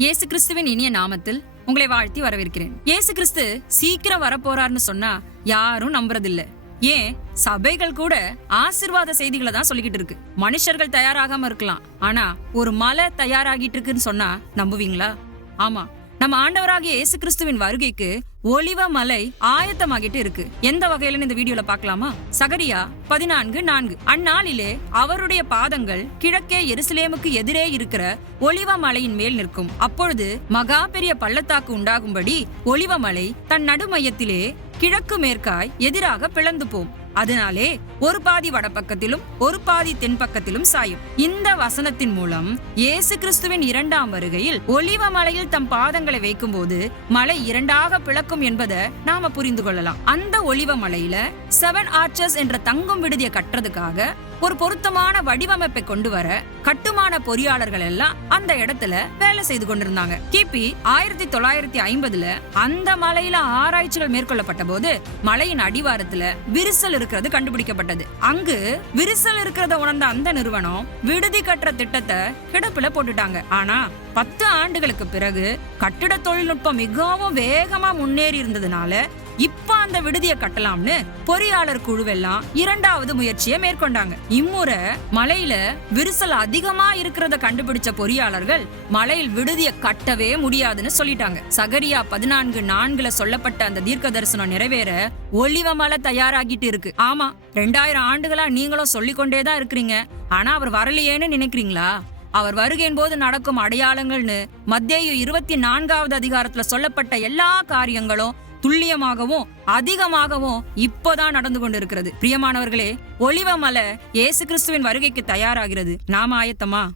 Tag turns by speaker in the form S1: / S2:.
S1: இயேசு கிறிஸ்துவின் இனிய நாமத்தில் உங்களை வாழ்த்தி வரவேற்கிறேன். இயேசு கிறிஸ்து சீக்கிரம் வரப்போறார்னு சொன்னா யாரும் நம்புறதில்ல. ஏன்? சபைகள் கூட ஆசிர்வாத செய்திகளை தான் சொல்லிக்கிட்டு இருக்கு. மனுஷர்கள் தயாராகாம இருக்கலாம். ஆனா ஒரு மலை தயாராகிட்டு இருக்குன்னு சொன்னா நம்புவீங்களா? ஆமா. நம்ம ஆண்டவராகிய இயேசு கிறிஸ்துவின் வருகைக்கு ஒலிவ மலை ஆயத்தமாகிட்டு இருக்கு. எந்த வகையில இந்த வீடியோல பார்க்கலாமா? சகரியா பதினான்கு நான்கு. அந்நாளிலே அவருடைய பாதங்கள் கிழக்கே எருசலேமுக்கு எதிரே இருக்கிற ஒலிவ மலையின் மேல் நிற்கும். அப்பொழுது மகா பெரிய பள்ளத்தாக்கு உண்டாகும்படி ஒலிவ மலை தன் நடுமையத்திலே கிழக்கு மேற்காய் எதிராக பிளந்து போம். அதனாலே ஒரு பாதி வடபக்கத்திலும் ஒரு பாதி தென்பக்கத்திலும் சாயும். இந்த வசனத்தின் மூலம் இயேசு கிறிஸ்துவின் இரண்டாம் வருகையில் ஒலிவ மலையில் தம் பாதங்களை வைக்கும்போது மலை இரண்டாக பிளக்கும் என்பதை நாம புரிந்து கொள்ளலாம். அந்த ஒலிவ மலையில செவன் ஆர்ச்சர்ஸ் என்ற தங்கும் விடுதியை கட்டுறதுக்காக ஒரு பொருத்தமான வடிவமைப்பை கொண்டு வர கட்டுமான பொறியாளர்கள் எல்லாம் அந்த இடத்துல வேலை செய்து கொண்டிருந்தாங்க. கிபி ஆயிரத்தி தொள்ளாயிரத்தி ஐம்பதுல அந்த மலையில ஆராய்ச்சிகள் மேற்கொள்ளப்பட்ட போது மலையின் அடிவாரத்துல விரிசல் இருக்கிறது கண்டுபிடிக்கப்பட்டது. அங்கு விரிசல் இருக்கிறத உணர்ந்த அந்த நிறுவனம் விடுதி கட்டுற திட்டத்தை கிடப்புல போட்டுட்டாங்க. ஆனா பத்து ஆண்டுகளுக்கு பிறகு கட்டிட தொழில்நுட்பம் மிகவும் வேகமா முன்னேறி இருந்ததுனால இப்ப அந்த விடுதியை கட்டலாம்னு பொறியாளர் குழுவெல்லாம் இரண்டாவது முயற்சியை மேற்கொண்டாங்க. இம்முறை மலையில விரிசல் அதிகமா இருக்கிறத கண்டுபிடிச்ச பொறியாளர்கள் மலையில் விடுதியை கட்டவே முடியாதுன்னு சொல்லிட்டாங்க. சகரியா பதினான்கு நான்குல சொல்லப்பட்ட அந்த தீர்க்க தரிசனம் நிறைவேற ஒளிவ மலை தயாராகிட்டு இருக்கு. ஆமா ரெண்டாயிரம் ஆண்டுகளா நீங்களும் சொல்லிக்கொண்டே தான் இருக்கிறீங்க. ஆனா அவர் வரலையேன்னு நினைக்கிறீங்களா? அவர் வருகையின் போது நடக்கும் அடையாளங்கள்னு மத்திய இருபத்தி நான்காவது அதிகாரத்துல சொல்லப்பட்ட எல்லா காரியங்களும் துல்லியமாகவும் அதிகமாகவும் இப்போதான் நடந்து கொண்டிருக்கிறது. பிரியமானவர்களே ஒளிவ மலை இயேசு கிறிஸ்துவின் வருகைக்கு தயாராகிறது. நாம ஆயத்தமா?